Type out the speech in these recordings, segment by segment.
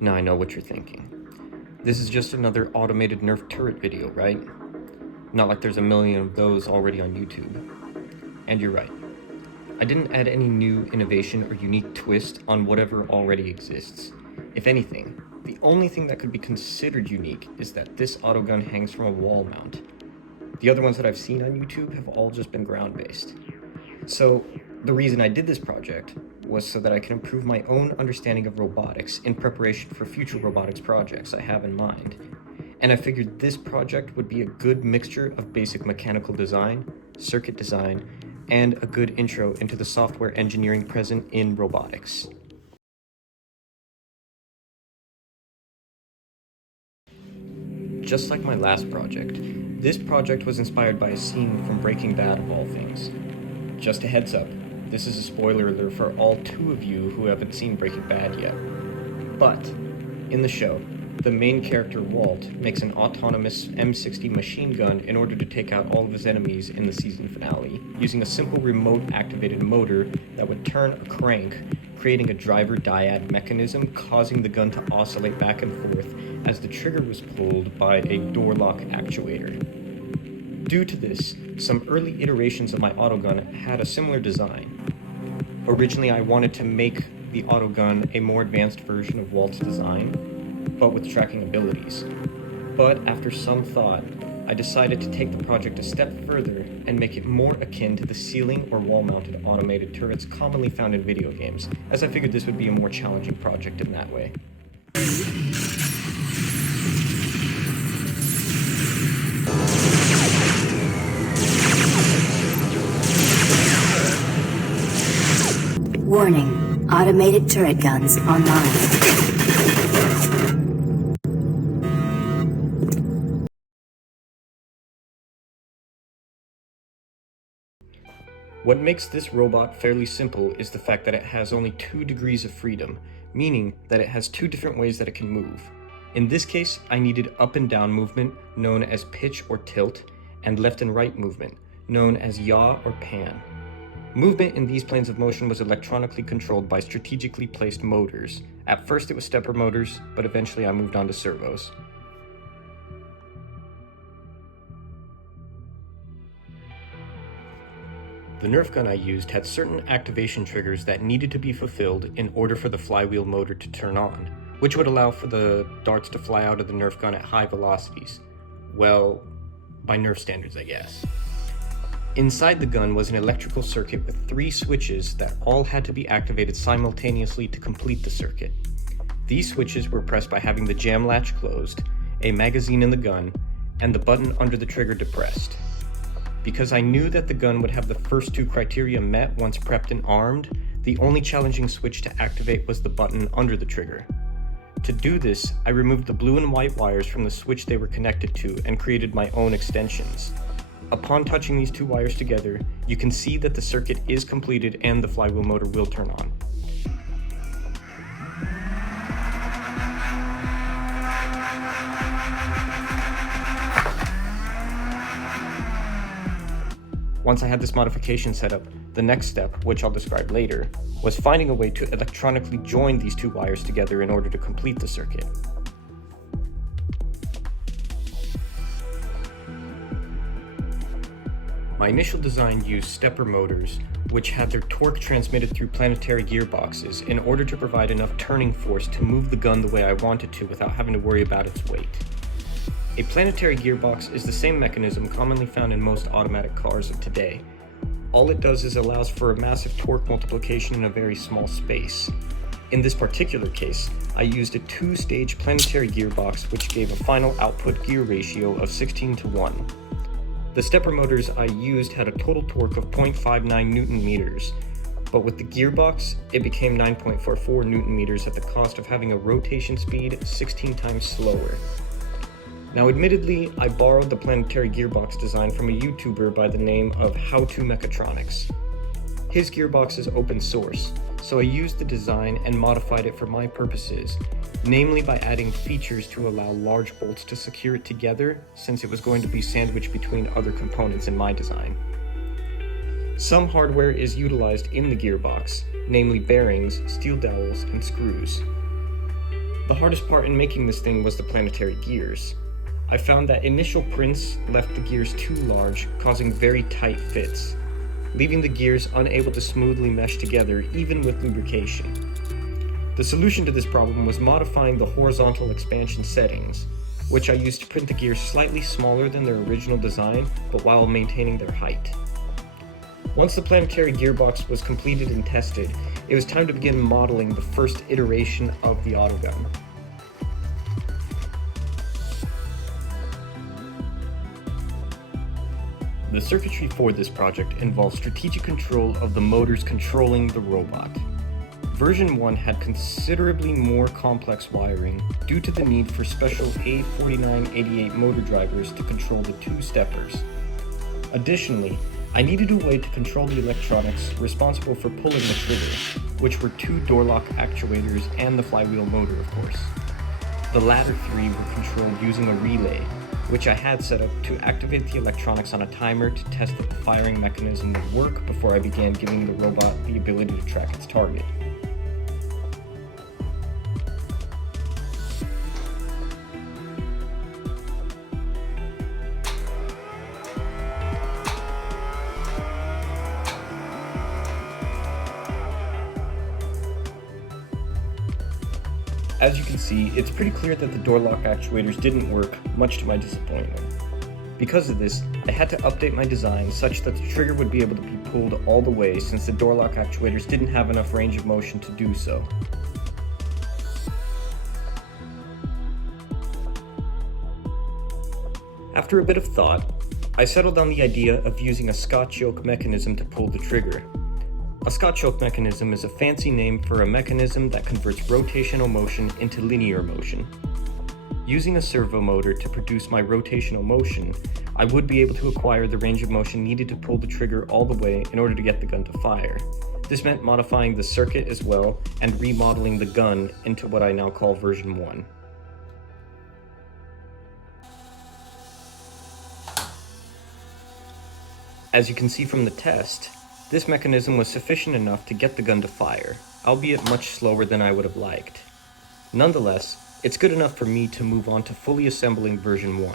Now I know what you're thinking. This is just another automated Nerf turret video, right? Not like there's a million of those already on YouTube. And you're right. I didn't add any new innovation or unique twist on whatever already exists. If anything, the only thing that could be considered unique is that this autogun hangs from a wall mount. The other ones that I've seen on YouTube have all just been ground-based. So, the reason I did this project was so that I can improve my own understanding of robotics in preparation for future robotics projects I have in mind. And I figured this project would be a good mixture of basic mechanical design, circuit design, and a good intro into the software engineering present in robotics. Just like my last project, this project was inspired by a scene from Breaking Bad of all things. Just a heads up, this is a spoiler alert for all 2 of you who haven't seen Breaking Bad yet. But, in the show, the main character Walt makes an autonomous M60 machine gun in order to take out all of his enemies in the season finale, using a simple remote-activated motor that would turn a crank, creating a driver dyad mechanism causing the gun to oscillate back and forth as the trigger was pulled by a door lock actuator. Due to this, some early iterations of my autogun had a similar design. Originally, I wanted to make the autogun a more advanced version of Walt's design, but with tracking abilities. But after some thought, I decided to take the project a step further and make it more akin to the ceiling or wall-mounted automated turrets commonly found in video games, as I figured this would be a more challenging project in that way. Warning, automated turret guns online. What makes this robot fairly simple is the fact that it has only 2 degrees of freedom, meaning that it has 2 different ways that it can move. In this case, I needed up and down movement, known as pitch or tilt, and left and right movement, known as yaw or pan. Movement in these planes of motion was electronically controlled by strategically placed motors. At first it was stepper motors, but eventually I moved on to servos. The Nerf gun I used had certain activation triggers that needed to be fulfilled in order for the flywheel motor to turn on, which would allow for the darts to fly out of the Nerf gun at high velocities. Well, by Nerf standards, I guess. Inside the gun was an electrical circuit with 3 switches that all had to be activated simultaneously to complete the circuit. These switches were pressed by having the jam latch closed, a magazine in the gun, and the button under the trigger depressed. Because I knew that the gun would have the first 2 criteria met once prepped and armed, the only challenging switch to activate was the button under the trigger. To do this, I removed the blue and white wires from the switch they were connected to and created my own extensions. Upon touching these 2 wires together, you can see that the circuit is completed and the flywheel motor will turn on. Once I had this modification set up, the next step, which I'll describe later, was finding a way to electronically join these 2 wires together in order to complete the circuit. My initial design used stepper motors, which had their torque transmitted through planetary gearboxes in order to provide enough turning force to move the gun the way I wanted to without having to worry about its weight. A planetary gearbox is the same mechanism commonly found in most automatic cars of today. All it does is allows for a massive torque multiplication in a very small space. In this particular case, I used a 2-stage planetary gearbox which gave a final output gear ratio of 16:1. The stepper motors I used had a total torque of 0.59 Newton meters, but with the gearbox, it became 9.44 Newton meters at the cost of having a rotation speed 16 times slower. Now admittedly, I borrowed the planetary gearbox design from a YouTuber by the name of How To Mechatronics. His gearbox is open source, so I used the design and modified it for my purposes, namely by adding features to allow large bolts to secure it together since it was going to be sandwiched between other components in my design. Some hardware is utilized in the gearbox, namely bearings, steel dowels, and screws. The hardest part in making this thing was the planetary gears. I found that initial prints left the gears too large, causing very tight fits, leaving the gears unable to smoothly mesh together even with lubrication. The solution to this problem was modifying the horizontal expansion settings, which I used to print the gears slightly smaller than their original design, but while maintaining their height. Once the planetary gearbox was completed and tested, it was time to begin modeling the first iteration of the autogun. The circuitry for this project involves strategic control of the motors controlling the robot. Version 1 had considerably more complex wiring due to the need for special A4988 motor drivers to control the two steppers. Additionally, I needed a way to control the electronics responsible for pulling the trigger, which were two door lock actuators and the flywheel motor, of course. The latter three were controlled using a relay, which I had set up to activate the electronics on a timer to test that the firing mechanism would work before I began giving the robot the ability to track its target. As you can see, it's pretty clear that the door lock actuators didn't work, much to my disappointment. Because of this, I had to update my design such that the trigger would be able to be pulled all the way since the door lock actuators didn't have enough range of motion to do so. After a bit of thought, I settled on the idea of using a Scotch yoke mechanism to pull the trigger. A Scotch yoke mechanism is a fancy name for a mechanism that converts rotational motion into linear motion. Using a servo motor to produce my rotational motion, I would be able to acquire the range of motion needed to pull the trigger all the way in order to get the gun to fire. This meant modifying the circuit as well and remodeling the gun into what I now call version 1. As you can see from the test, this mechanism was sufficient enough to get the gun to fire, albeit much slower than I would have liked. Nonetheless, it's good enough for me to move on to fully assembling version 1.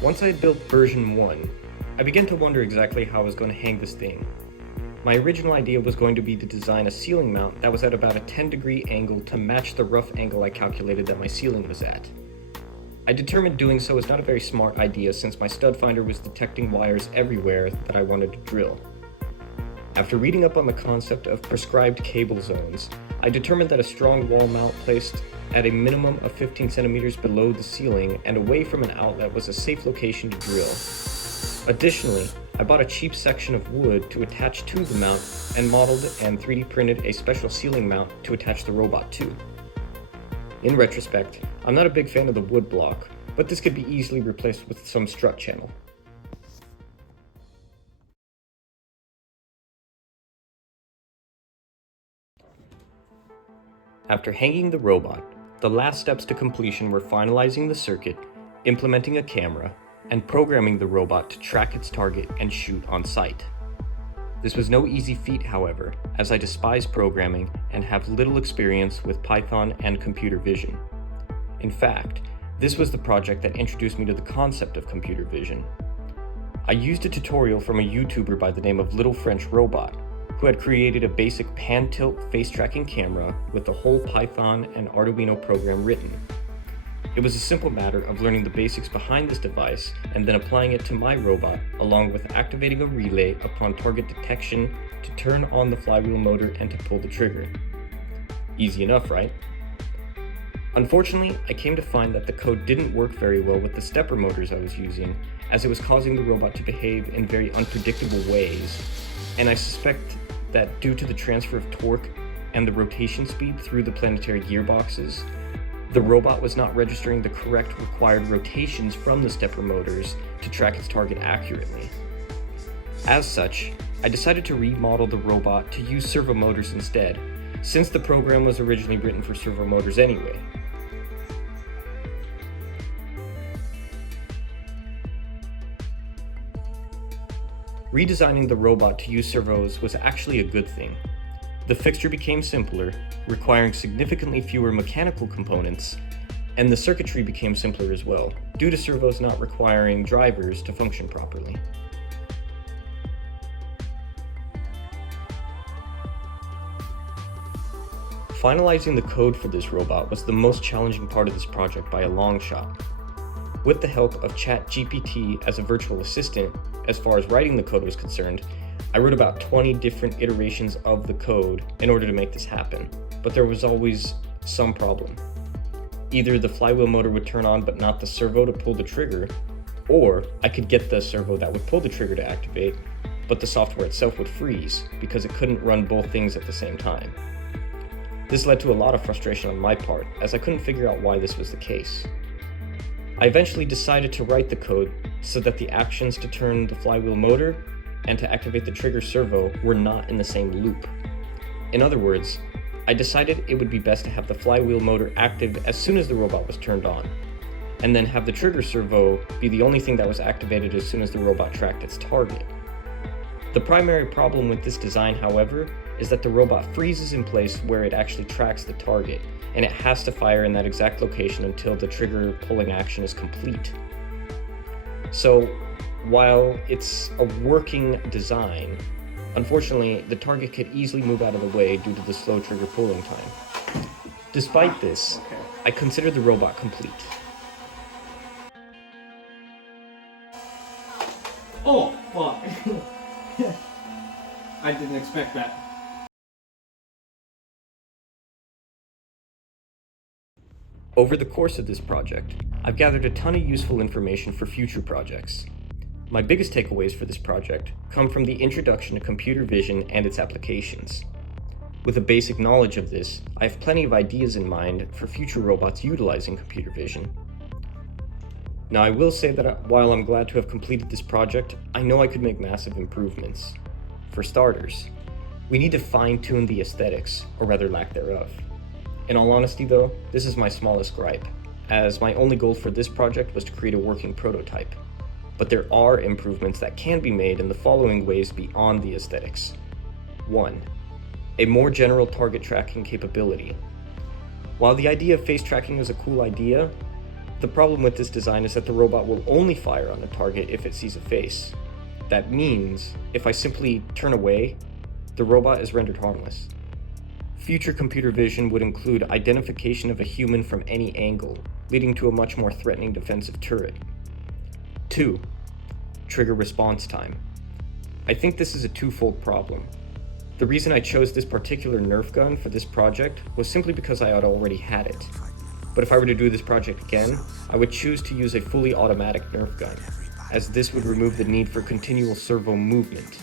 Once I had built version 1, I began to wonder exactly how I was going to hang this thing. My original idea was going to be to design a ceiling mount that was at about a 10-degree angle to match the rough angle I calculated that my ceiling was at. I determined doing so was not a very smart idea since my stud finder was detecting wires everywhere that I wanted to drill. After reading up on the concept of prescribed cable zones, I determined that a strong wall mount placed at a minimum of 15 centimeters below the ceiling and away from an outlet was a safe location to drill. Additionally, I bought a cheap section of wood to attach to the mount and modeled and 3D printed a special ceiling mount to attach the robot to. In retrospect, I'm not a big fan of the wood block, but this could be easily replaced with some strut channel. After hanging the robot, the last steps to completion were finalizing the circuit, implementing a camera, and programming the robot to track its target and shoot on sight. This was no easy feat, however, as I despise programming and have little experience with Python and computer vision. In fact, this was the project that introduced me to the concept of computer vision. I used a tutorial from a YouTuber by the name of Little French Robot, who had created a basic pan-tilt face-tracking camera with the whole Python and Arduino program written. It was a simple matter of learning the basics behind this device and then applying it to my robot, along with activating a relay upon target detection to turn on the flywheel motor and to pull the trigger. Easy enough, right? Unfortunately, I came to find that the code didn't work very well with the stepper motors I was using, as it was causing the robot to behave in very unpredictable ways, and I suspect that due to the transfer of torque and the rotation speed through the planetary gearboxes, the robot was not registering the correct required rotations from the stepper motors to track its target accurately. As such, I decided to remodel the robot to use servo motors instead, since the program was originally written for servo motors anyway. Redesigning the robot to use servos was actually a good thing. The fixture became simpler, requiring significantly fewer mechanical components, and the circuitry became simpler as well, due to servos not requiring drivers to function properly. Finalizing the code for this robot was the most challenging part of this project by a long shot. With the help of ChatGPT as a virtual assistant, as far as writing the code was concerned, I wrote about 20 different iterations of the code in order to make this happen, but there was always some problem. Either the flywheel motor would turn on but not the servo to pull the trigger, or I could get the servo that would pull the trigger to activate, but the software itself would freeze because it couldn't run both things at the same time. This led to a lot of frustration on my part, as I couldn't figure out why this was the case. I eventually decided to write the code so that the actions to turn the flywheel motor and to activate the trigger servo were not in the same loop. In other words, I decided it would be best to have the flywheel motor active as soon as the robot was turned on, and then have the trigger servo be the only thing that was activated as soon as the robot tracked its target. The primary problem with this design, however, is that the robot freezes in place where it actually tracks the target, and it has to fire in that exact location until the trigger pulling action is complete. So, while it's a working design, unfortunately, the target could easily move out of the way due to the slow trigger pulling time. Despite this, I consider the robot complete. Oh, fuck. I didn't expect that. Over the course of this project, I've gathered a ton of useful information for future projects. My biggest takeaways for this project come from the introduction to computer vision and its applications. With a basic knowledge of this, I have plenty of ideas in mind for future robots utilizing computer vision. Now, I will say that while I'm glad to have completed this project, I know I could make massive improvements. For starters, we need to fine-tune the aesthetics, or rather lack thereof. In all honesty though, this is my smallest gripe, as my only goal for this project was to create a working prototype. But there are improvements that can be made in the following ways beyond the aesthetics. 1. A more general target tracking capability. While the idea of face tracking was a cool idea, The problem with this design is that the robot will only fire on a target if it sees a face. That means, if I simply turn away, the robot is rendered harmless. Future computer vision would include identification of a human from any angle, leading to a much more threatening defensive turret. 2. Trigger response time. I think this is a twofold problem. The reason I chose this particular Nerf gun for this project was simply because I had already had it. But if I were to do this project again, I would choose to use a fully automatic Nerf gun, as this would remove the need for continual servo movement.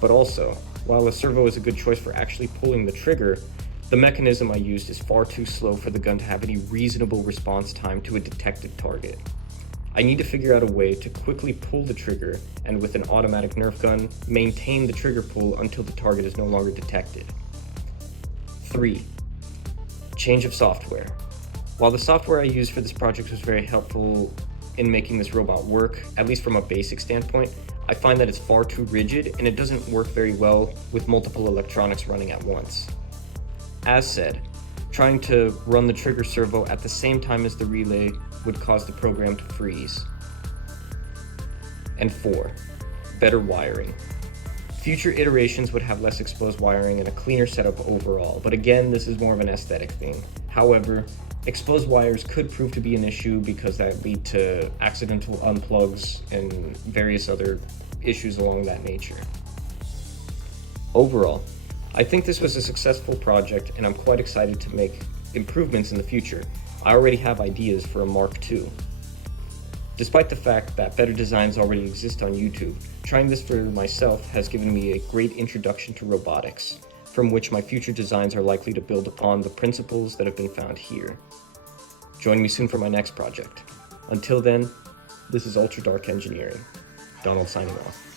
But also, while a servo is a good choice for actually pulling the trigger, the mechanism I used is far too slow for the gun to have any reasonable response time to a detected target. I need to figure out a way to quickly pull the trigger and with an automatic Nerf gun, maintain the trigger pull until the target is no longer detected. 3. Change of software. While the software I used for this project was very helpful in making this robot work, at least from a basic standpoint, I find that it's far too rigid and it doesn't work very well with multiple electronics running at once. As said, trying to run the trigger servo at the same time as the relay would cause the program to freeze. And 4. Better wiring. Future iterations would have less exposed wiring and a cleaner setup overall, but again, this is more of an aesthetic thing. However, exposed wires could prove to be an issue because that lead to accidental unplugs and various other issues along that nature. Overall, I think this was a successful project and I'm quite excited to make improvements in the future. I already have ideas for a Mark II. Despite the fact that better designs already exist on YouTube, trying this for myself has given me a great introduction to robotics, from which my future designs are likely to build upon the principles that have been found here. Join me soon for my next project. Until then, this is Ultra Dark Engineering. Donald signing off.